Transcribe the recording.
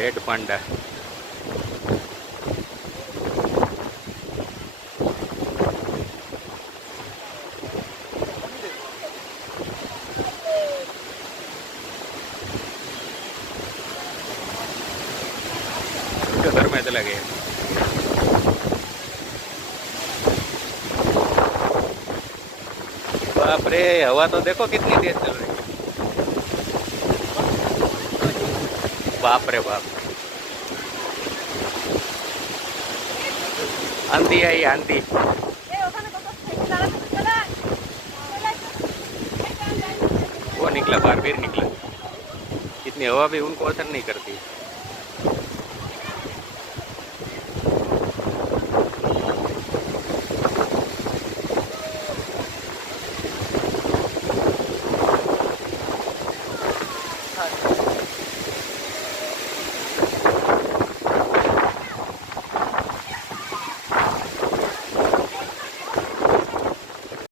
Red panda. घर में चला गया। बाप रे, हवा तो देखो कितनी तेज चल रही है। बाप रे बाप, आंधी आई आंधी। वो निकला बाहर, फिर निकला। इतनी हवा भी उनको असर नहीं करती।